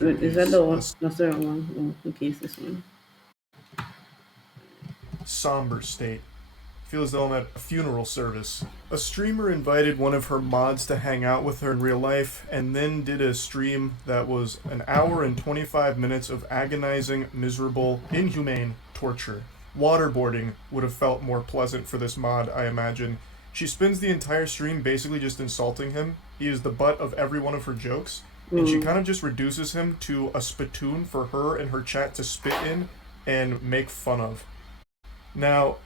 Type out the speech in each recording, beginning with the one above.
Wait, is that peace. the one? That's the wrong one. Oh, okay, it's this one. Somber state. Feel as though I'm at a funeral service. A streamer invited one of her mods to hang out with her in real life, and then did a stream that was an hour and 25 minutes of agonizing, miserable, inhumane torture. Waterboarding would have felt more pleasant for this mod, I imagine. She spends the entire stream basically just insulting him. He is the butt of every one of her jokes, and she kind of just reduces him to a spittoon for her and her chat to spit in and make fun of. Now,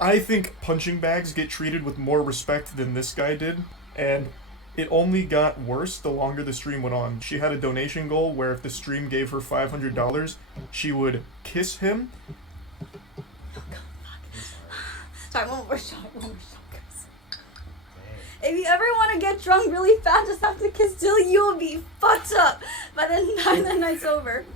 I think punching bags get treated with more respect than this guy did, and it only got worse the longer the stream went on. She had a donation goal where if the stream gave her $500, she would kiss him. Sorry, one more shot, guys. If you ever want to get drunk really fast, just have to kiss Dilly. You will be fucked up by the time the night's over.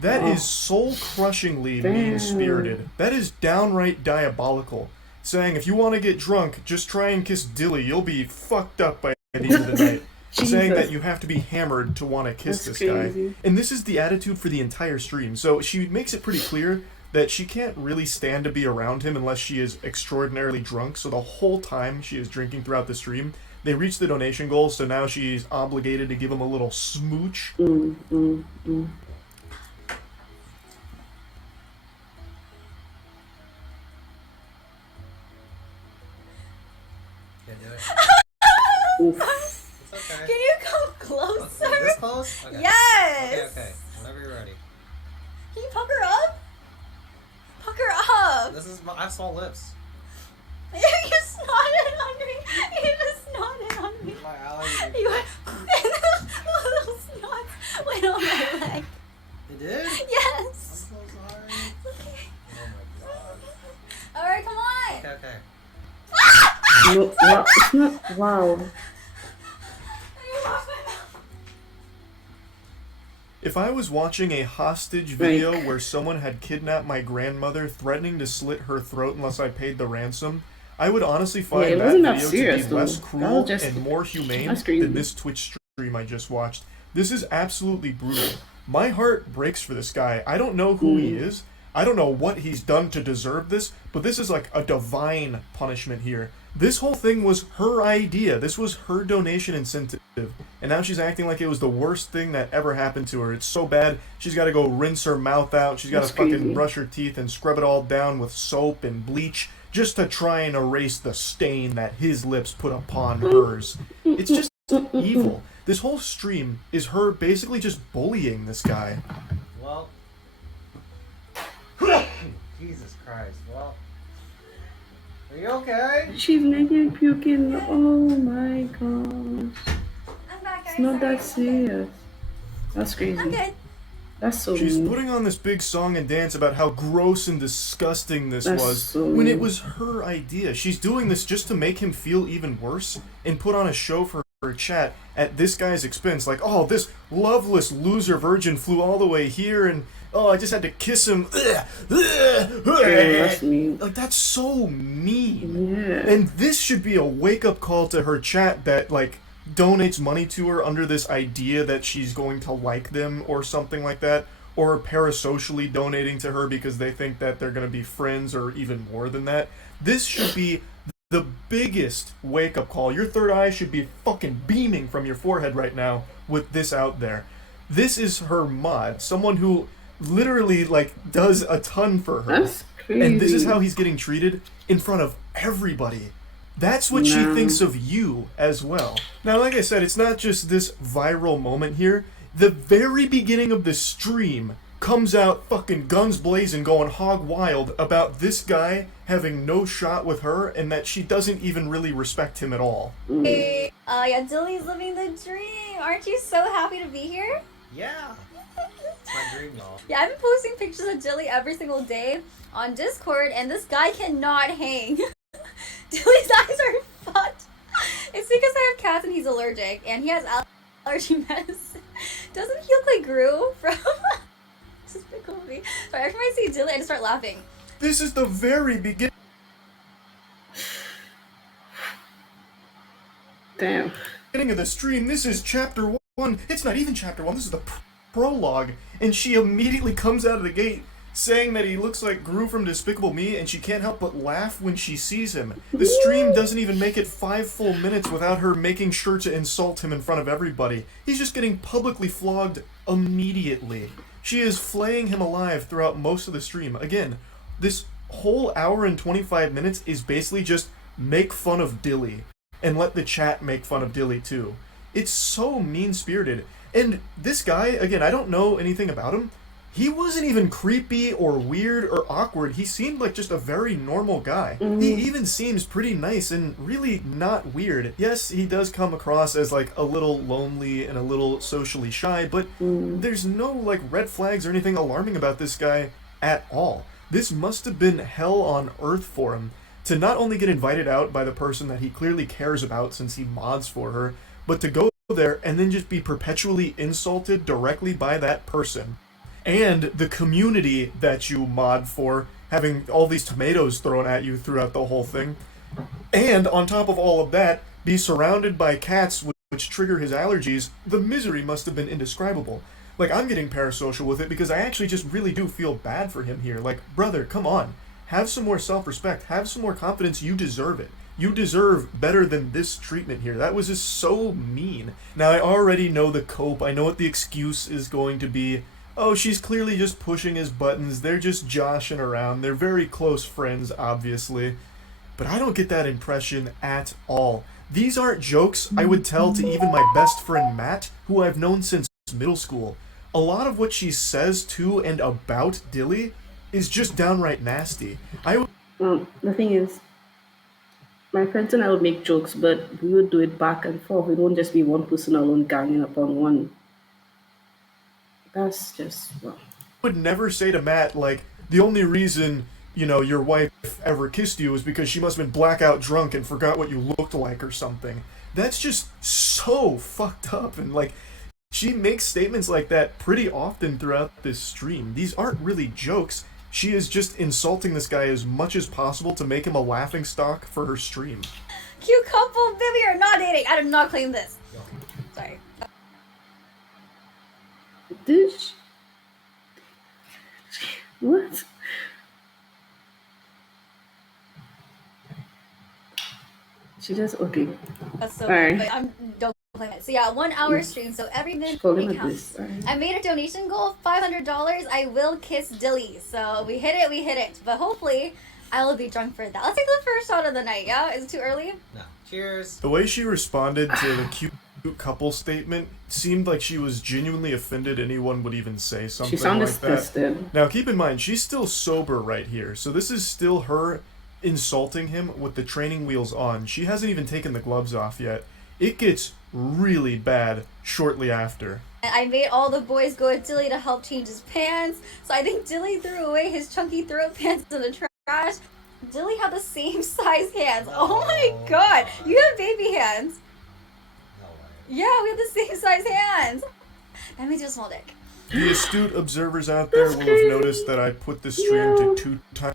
That is soul-crushingly mean-spirited. That is downright diabolical. Saying, if you want to get drunk, just try and kiss Dilly. You'll be fucked up by the end of the night. Saying that you have to be hammered to want to kiss this guy. And this is the attitude for the entire stream. So she makes it pretty clear that she can't really stand to be around him unless she is extraordinarily drunk. So the whole time she is drinking throughout the stream, they reach the donation goal, so now she's obligated to give him a little smooch. It's okay. Can you come closer? Okay, this close? Okay. Yes! Okay. Whenever you're ready. Can you pucker up? Pucker up! This is I have small lips. You snotted on me! You just snotted on me! My allergy. You little snot went on my leg. It did? I'm Yes! so sorry. Okay. Oh my god. Alright, come on! Okay. No, wow, it's not. Wow. If I was watching a hostage video where someone had kidnapped my grandmother, threatening to slit her throat unless I paid the ransom, I would honestly find that video serious, to be less cruel and more humane than this Twitch stream I just watched. This is absolutely brutal. My heart breaks for this guy. I don't know who he is. I don't know what he's done to deserve this, but this is like a divine punishment here. This whole thing was her idea. This was her donation incentive. And now she's acting like it was the worst thing that ever happened to her. It's so bad, she's got to go rinse her mouth out. She's got to fucking brush her teeth and scrub it all down with soap and bleach just to try and erase the stain that his lips put upon hers. It's just evil. This whole stream is her basically just bullying this guy. Well. Jesus Christ. Well. Are you okay? She's naked puking. Oh my gosh. I'm back, guys. It's not that serious. That's crazy. I'm good. That's so She's mean. putting on this big song and dance about how gross and disgusting this was so when it mean. was her idea. She's doing this just to make him feel even worse and put on a show for her chat at this guy's expense. Like, oh, this loveless loser virgin flew all the way here and oh, I just had to kiss him. That's mean. Like, that's so mean. Yeah. And this should be a wake-up call to her chat that, like, donates money to her under this idea that she's going to like them or something like that, or parasocially donating to her because they think that they're going to be friends or even more than that. This should be the biggest wake-up call. Your third eye should be fucking beaming from your forehead right now with this out there. This is her mod, someone who literally, like, does a ton for her. That's crazy. And this is how he's getting treated in front of everybody. That's what she thinks of you as well. Now, like I said, it's not just this viral moment here. The very beginning of the stream comes out fucking guns blazing, going hog wild about this guy having no shot with her and that she doesn't even really respect him at all. Yeah, Dilly's living the dream. Aren't you so happy to be here? Yeah. It's my dream, y'all. Yeah, I've been posting pictures of Dilly every single day on Discord, and this guy cannot hang. Dilly's eyes are fucked. It's because I have cats and he's allergic, and he has allergy medicine. Doesn't he look like Gru from... This is pretty cool. Sorry, every time I see Dilly, I just start laughing. This is the very beginning. Damn. Beginning of the stream. This is chapter 1. It's not even chapter 1. This is the prologue, and she immediately comes out of the gate saying that he looks like Gru from Despicable Me, and she can't help but laugh when she sees him. The stream doesn't even make it 5 full minutes without her making sure to insult him in front of everybody. He's just getting publicly flogged immediately. She is flaying him alive throughout most of the stream. Again, this whole hour and 25 minutes is basically just make fun of Dilly, and let the chat make fun of Dilly too. It's so mean-spirited. And this guy, again, I don't know anything about him. He wasn't even creepy or weird or awkward. He seemed like just a very normal guy. He even seems pretty nice and really not weird. Yes, he does come across as like a little lonely and a little socially shy, but there's no like red flags or anything alarming about this guy at all. This must have been hell on earth for him to not only get invited out by the person that he clearly cares about since he mods for her, but to go there and then just be perpetually insulted directly by that person. And the community that you mod for, having all these tomatoes thrown at you throughout the whole thing. And on top of all of that, be surrounded by cats which trigger his allergies. The misery must have been indescribable. Like, I'm getting parasocial with it because I actually just really do feel bad for him here. Like, brother, come on. Have some more self-respect. Have some more confidence. You deserve it. You deserve better than this treatment here. That was just so mean. Now, I already know the cope. I know what the excuse is going to be. Oh, she's clearly just pushing his buttons. They're just joshing around. They're very close friends, obviously. But I don't get that impression at all. These aren't jokes I would tell to even my best friend Matt, who I've known since middle school. A lot of what she says to and about Dilly is just downright nasty. The thing is, my friends and I would make jokes, but we would do it back and forth. It won't just be one person alone ganging upon one. That's just, well. I would never say to Matt, like, the only reason, you know, your wife ever kissed you is because she must have been blackout drunk and forgot what you looked like or something. That's just so fucked up. And, like, she makes statements like that pretty often throughout this stream. These aren't really jokes. She is just insulting this guy as much as possible to make him a laughingstock for her stream. Cute couple, Vivi are not dating. I did not claim this. Sorry. This? What? She just, okay. That's so Alright. but don't claim it. So yeah, 1 hour stream. So every minute Calling it it counts. this. Alright. I made a donation goal of $500. I will kiss Dilly. So we hit it. But hopefully I will be drunk for that. Let's take the first shot of the night, yeah? Is it too early? No. Cheers. The way she responded to the cute couple statement seemed like she was genuinely offended anyone would even say something She sounded like that. disgusted. Now keep in mind, she's still sober right here, so this is still her insulting him with the training wheels on. She hasn't even taken the gloves off yet. It gets really bad shortly after. And I made all the boys go with Dilly to help change his pants. So I think Dilly threw away his chunky throat pants in the trash. Dilly had the same size hands. Oh my god. You have baby hands. No way. Yeah, we have the same size hands. That means you have a small dick. The astute observers out there will have noticed that I put the stream to 2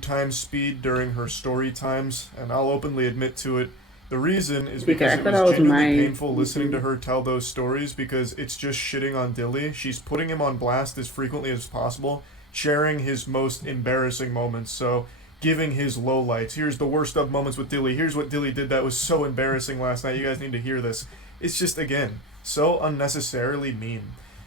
times speed during her story times, and I'll openly admit to it. The reason is because it was genuinely painful listening to her tell those stories, because it's just shitting on Dilly. She's putting him on blast as frequently as possible, sharing his most embarrassing moments, so giving his lowlights. Here's the worst of moments with Dilly. Here's what Dilly did that was so embarrassing last night. You guys need to hear this. It's just, again, so unnecessarily mean.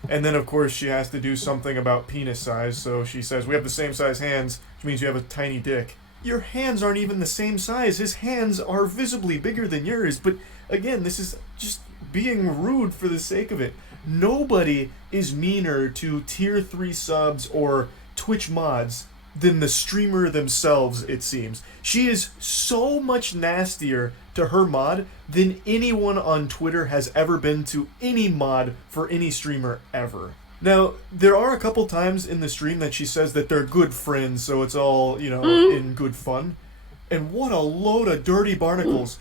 And then, of course, she has to do something about penis size, so she says, we have the same size hands, which means you have a tiny dick. Your hands aren't even the same size. His hands are visibly bigger than yours, but again, this is just being rude for the sake of it. Nobody is meaner to tier 3 subs or Twitch mods than the streamer themselves, it seems. She is so much nastier to her mod than anyone on Twitter has ever been to any mod for any streamer ever. Now, there are a couple times in the stream that she says that they're good friends, so it's all, you know, in good fun. And what a load of dirty barnacles.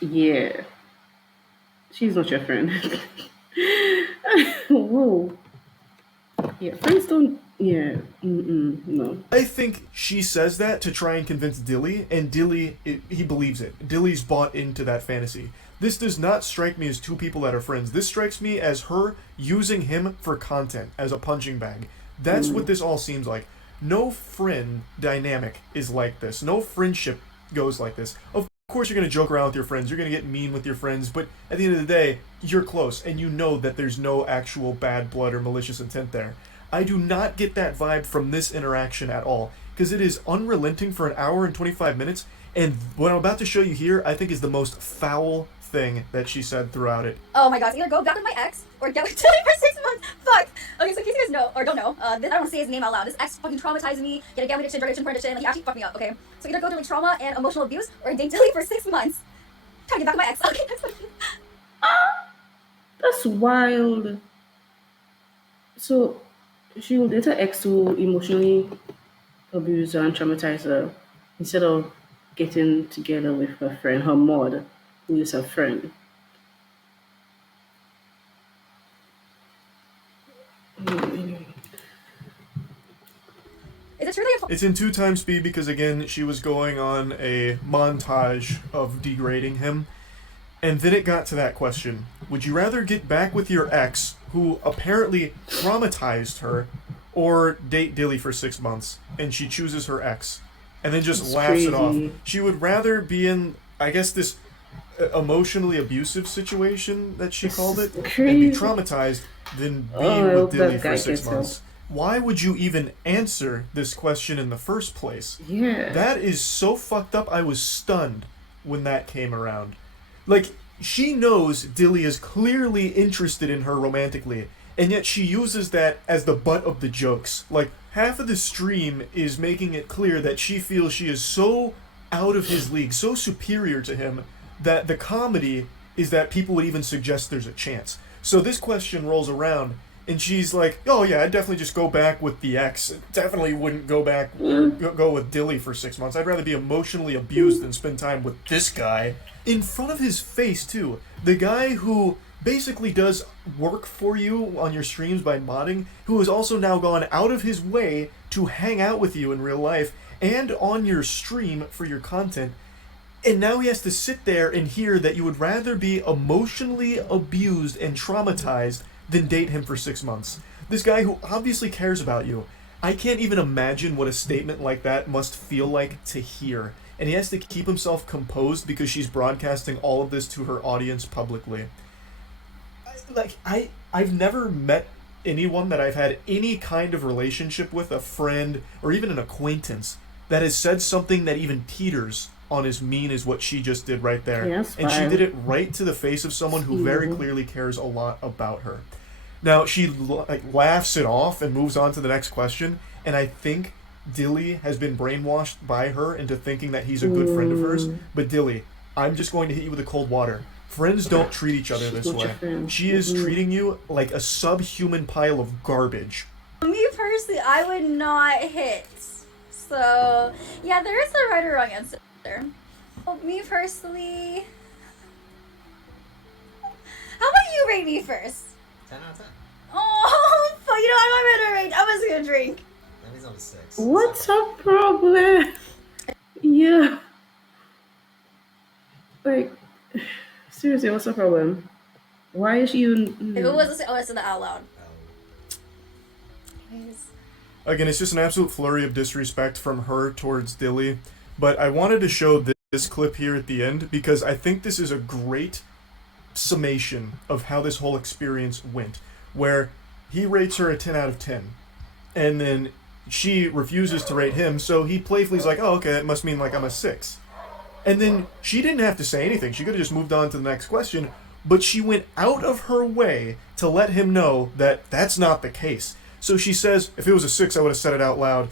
Yeah. She's not your friend. Whoa. Yeah, friends don't. Yeah. No. I think she says that to try and convince Dilly, and Dilly, he believes it. Dilly's bought into that fantasy. This does not strike me as two people that are friends. This strikes me as her using him for content, as a punching bag. That's what this all seems like. No friend dynamic is like this. No friendship goes like this. Of course you're going to joke around with your friends. You're going to get mean with your friends. But at the end of the day, you're close. And you know that there's no actual bad blood or malicious intent there. I do not get that vibe from this interaction at all. Because it is unrelenting for an hour and 25 minutes. And what I'm about to show you here, I think is the most foul thing that she said throughout it. Oh my god, so either go back with my ex or get with Tilly for 6 months. Fuck. Okay, so in case you guys know or don't know, I don't want to say his name out loud. This ex fucking traumatized me. Get a gambling addiction, drug addiction, porn addiction. Like, he actually fucked me up. Okay, so either go through like trauma and emotional abuse or date Tilly for 6 months. Try to get back with my ex. Okay, that's fucking. That's wild. So she will date her ex to emotionally abuse her and traumatize her instead of getting together with her friend, her mod, who is her friend. Is it truly a It's in 2 times speed because, again, she was going on a montage of degrading him. And then it got to that question. Would you rather get back with your ex, who apparently traumatized her, or date Dilly for 6 months? And she chooses her ex. And then just That's laughs it off. crazy. She would rather be in, I guess, this emotionally abusive situation that she called it, and be crazy. traumatized than be Oh, I with hope Dilly that for guy 6 gets help. months. Why would you even answer this question in the first place? Yeah. That is so fucked up. I was stunned when that came around. Like, she knows Dilly is clearly interested in her romantically, and yet she uses that as the butt of the jokes. Like, half of the stream is making it clear that she feels she is so out of his league, so superior to him, that the comedy is that people would even suggest there's a chance. So this question rolls around, and she's like, oh yeah, I'd definitely just go back with the ex. Definitely wouldn't go back or go with Dilly for 6 months. I'd rather be emotionally abused than spend time with this guy. In front of his face, too. The guy who basically does work for you on your streams by modding, who has also now gone out of his way to hang out with you in real life and on your stream for your content. And now he has to sit there and hear that you would rather be emotionally abused and traumatized than date him for 6 months. This guy who obviously cares about you. I can't even imagine what a statement like that must feel like to hear. And he has to keep himself composed because she's broadcasting all of this to her audience publicly. I've never met anyone that I've had any kind of relationship with, a friend or even an acquaintance, that has said something that even teeters on as mean as what she just did right there. Yeah, that's And she fine. did it right to the face of someone who very clearly cares a lot about her. Now, she laughs it off and moves on to the next question, and I think Dilly has been brainwashed by her into thinking that he's a good friend of hers. But Dilly, I'm just going to hit you with the cold water. Friends don't treat each other this not your way. friend. She is treating you like a subhuman pile of garbage. Me personally, I would not hit. So, yeah, there is a right or wrong answer. Well, me personally... How about you rate me first? 10 out of 10. Oh, fuck, you know what? I'm gonna rate. I'm just gonna drink. That means I'm a 6. What's her problem? Yeah. Like, seriously, what's her problem? Why is she even... If it was I said that out loud. Oh. Anyways. Again, it's just an absolute flurry of disrespect from her towards Dilly. But I wanted to show this clip here at the end because I think this is a great summation of how this whole experience went. Where he rates her a 10 out of 10. And then she refuses to rate him, so he playfully is like, oh, okay, that must mean like I'm a 6. And then she didn't have to say anything. She could have just moved on to the next question. But she went out of her way to let him know that that's not the case. So she says, if it was a 6, I would have said it out loud.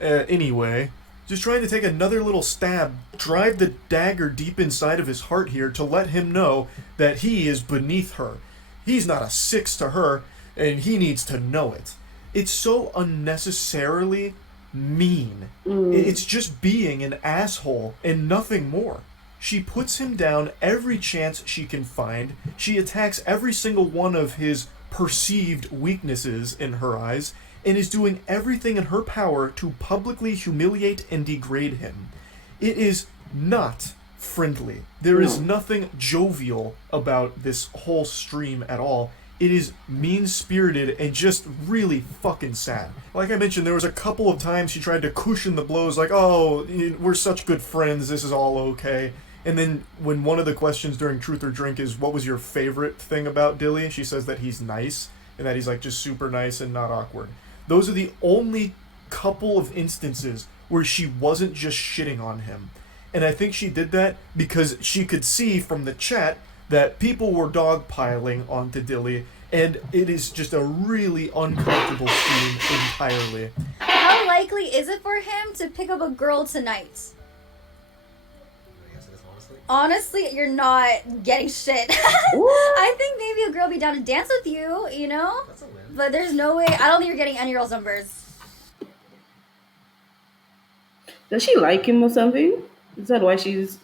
Anyway, just trying to take another little stab, drive the dagger deep inside of his heart here to let him know that he is beneath her. He's not a 6 to her, and he needs to know it. It's so unnecessarily mean. It's just being an asshole and nothing more. She puts him down every chance she can find. She attacks every single one of his perceived weaknesses in her eyes, and is doing everything in her power to publicly humiliate and degrade him. It is not friendly. There is No. nothing jovial about this whole stream at all. It is mean-spirited and just really fucking sad. Like I mentioned, there was a couple of times she tried to cushion the blows, like, oh, we're such good friends, this is all okay. And then when one of the questions during Truth or Drink is, what was your favorite thing about Dilly? She says that he's nice, and that he's like just super nice and not awkward. Those are the only couple of instances where she wasn't just shitting on him. And I think she did that because she could see from the chat that people were dogpiling onto Dilly, and it is just a really uncomfortable scene entirely. How likely is it for him to pick up a girl tonight? Honestly, you're not getting shit. I think maybe a girl will be down to dance with you, you know? That's a win. But there's no way. I don't think you're getting any girls' numbers. Does she like him or something? Is that why she's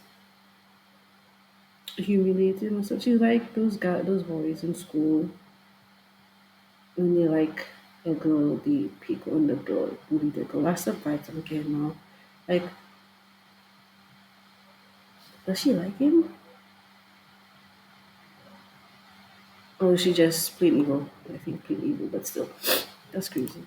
humiliated or something? She's like those guys, those boys in school when they like a girl, they pick on the girl, bully the girl. That's the vibes I'm getting now. Like, does she like him? Or is she just plain evil? I think plain evil, but still, that's crazy.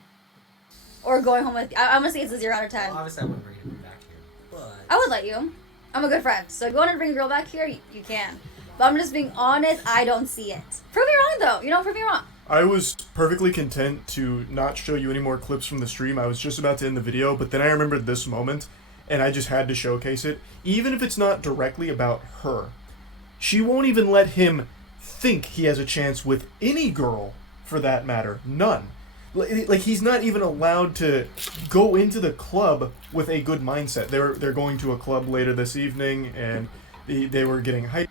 Or going home with. I'm gonna say it's a 0 out of 10. Well, obviously, I wouldn't bring him back here, but I would let you. I'm a good friend. So if you want to bring a girl back here, you can. But I'm just being honest, I don't see it. Prove me wrong, though. You know, prove me wrong. I was perfectly content to not show you any more clips from the stream. I was just about to end the video, but then I remembered this moment, and I just had to showcase it. Even if it's not directly about her, she won't even let him think he has a chance with any girl, for that matter. None. Like, he's not even allowed to go into the club with a good mindset. They're going to a club later this evening, and they were getting hyped.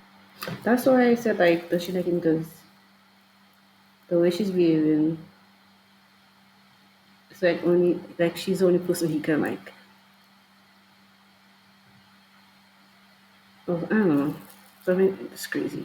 That's why I said, like, does she like him? Because the way she's behaving, it's like only, like, she's the only person he can like. Oh, I don't know. So I mean, it's crazy.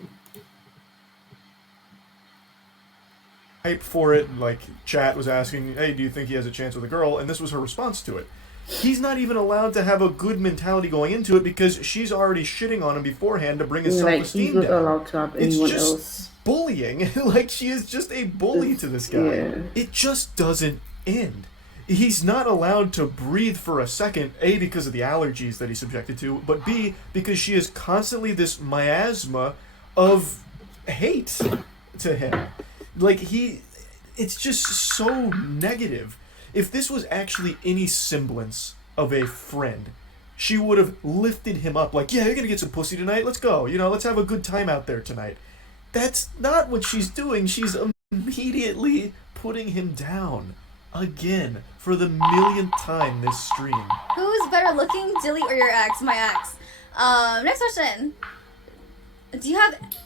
Hype for it. Like, chat was asking, hey, do you think he has a chance with a girl? And this was her response to it. He's not even allowed to have a good mentality going into it because she's already shitting on him beforehand to bring his Like, he's self-esteem not down. allowed to have It's anyone just else. bullying. Like, she is just a bully to this guy. Yeah. It just doesn't end. He's not allowed to breathe for a second, A, because of the allergies that he's subjected to, but B, because she is constantly this miasma of hate to him. Like, it's just so negative. If this was actually any semblance of a friend, she would have lifted him up like, yeah, you're gonna get some pussy tonight, let's go, let's have a good time out there tonight. That's not what she's doing. She's immediately putting him down. Again, for the millionth time this stream. Who's better looking, Dilly or your ex? My ex. Next question. Do you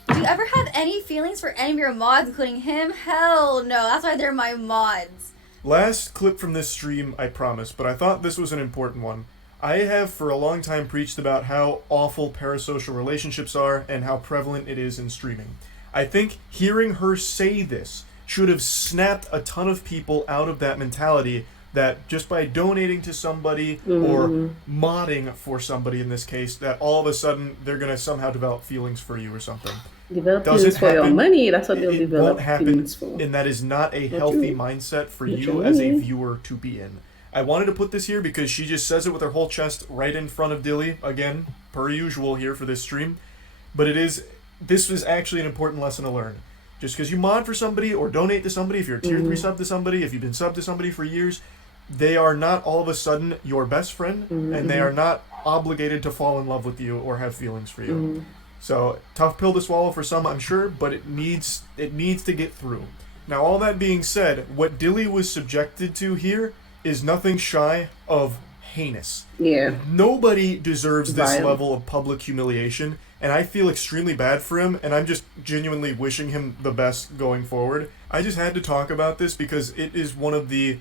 ever have any feelings for any of your mods, including him? Hell no. That's why they're my mods. Last clip from this stream, I promise, but I thought this was an important one. I have for a long time preached about how awful parasocial relationships are and how prevalent it is in streaming. I think hearing her say this should have snapped a ton of people out of that mentality that just by donating to somebody or modding for somebody in this case, that all of a sudden they're going to somehow develop feelings for you or something. Develop Doesn't feelings for your happen. money. That's what they'll It develop won't happen, feelings for. and that is not a Not healthy you. mindset for Not you your as a money. viewer to be in. I wanted to put this here because she just says it with her whole chest right in front of Dilly, again, per usual here for this stream. But this was actually an important lesson to learn. Just because you mod for somebody or donate to somebody, if you're a tier 3 sub to somebody, if you've been sub to somebody for years, they are not all of a sudden your best friend, and they are not obligated to fall in love with you or have feelings for you. So, tough pill to swallow for some, I'm sure, but it needs to get through. Now, all that being said, what Dilly was subjected to here is nothing shy of heinous. Yeah. Nobody deserves this Vile. level of public humiliation, and I feel extremely bad for him, and I'm just genuinely wishing him the best going forward. I just had to talk about this because it is one of the